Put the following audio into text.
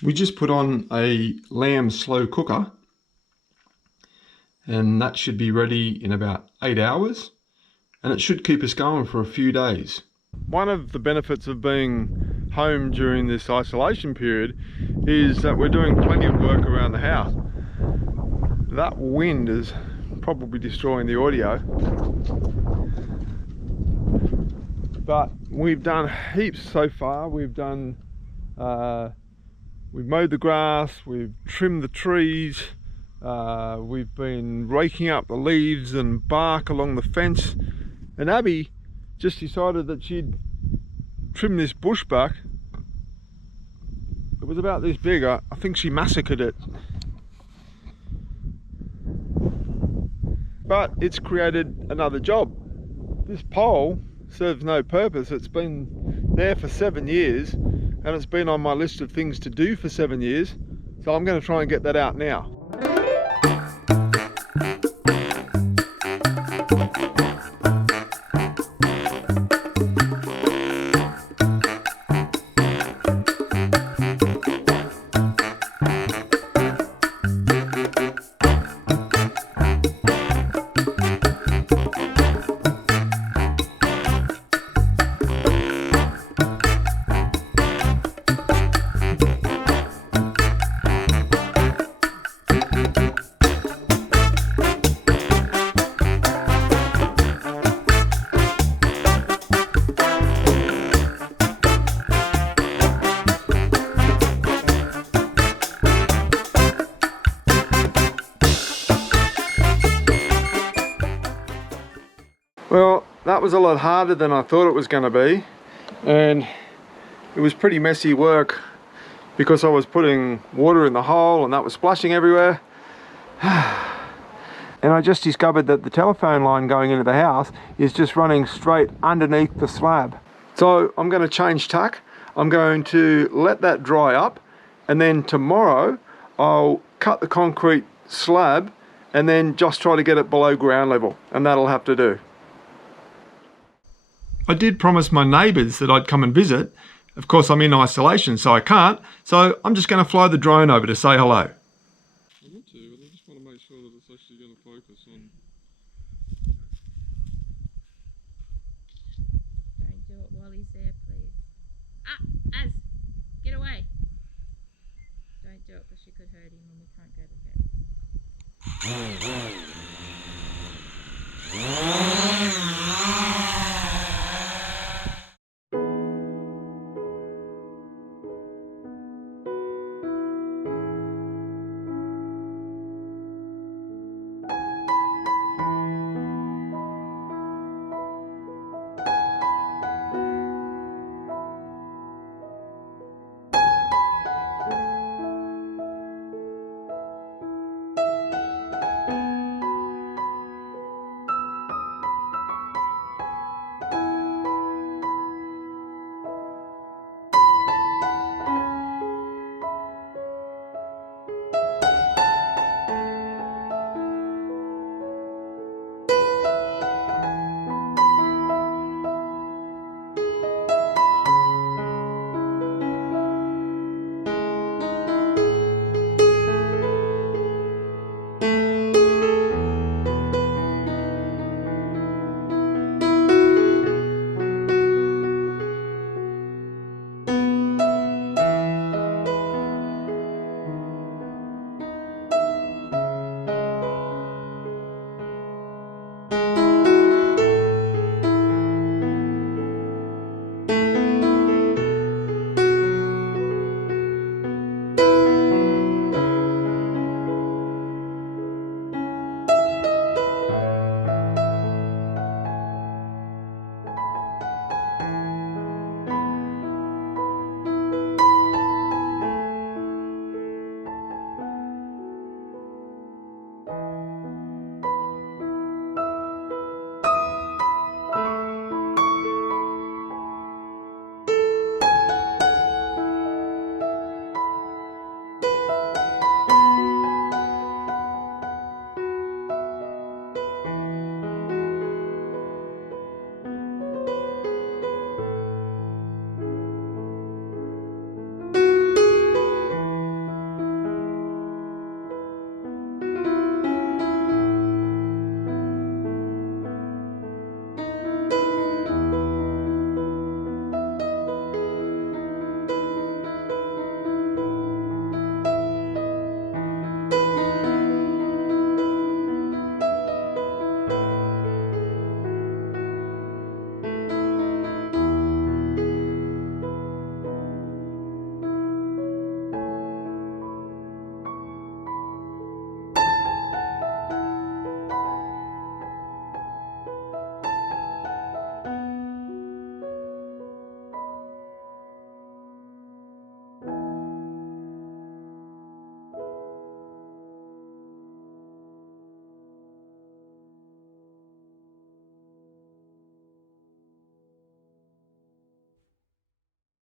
We just put on a lamb slow cooker and that should be ready in about 8 hours and it should keep us going for a few days. One of the benefits of being home during this isolation period is that we're doing plenty of work around the house. That wind is probably destroying the audio, but we've done heaps so far. We've mowed the grass, we've trimmed the trees, we've been raking up the leaves and bark along the fence, and Abby just decided that she'd trim this bush back. It was about this big. I think she massacred it. But it's created another job. This pole serves no purpose. It's been there for 7 years and it's been on my list of things to do for 7 years. So I'm going to try and get that out now. Well, that was a lot harder than I thought it was going to be, and it was pretty messy work because I was putting water in the hole and that was splashing everywhere. And I just discovered that the telephone line going into the house is just running straight underneath the slab. So I'm going to change tack. I'm going to let that dry up, and then tomorrow I'll cut the concrete slab and then just try to get it below ground level, and that'll have to do. I did promise my neighbours that I'd come and visit. Of course, I'm in isolation, so I can't. So I'm just going to fly the drone over to say hello. I want to, but I just want to make sure that it's actually going to focus on... Don't do it while he's there, please. Ah, Az, get away. Don't do it because you could hurt him and we can't go to bed.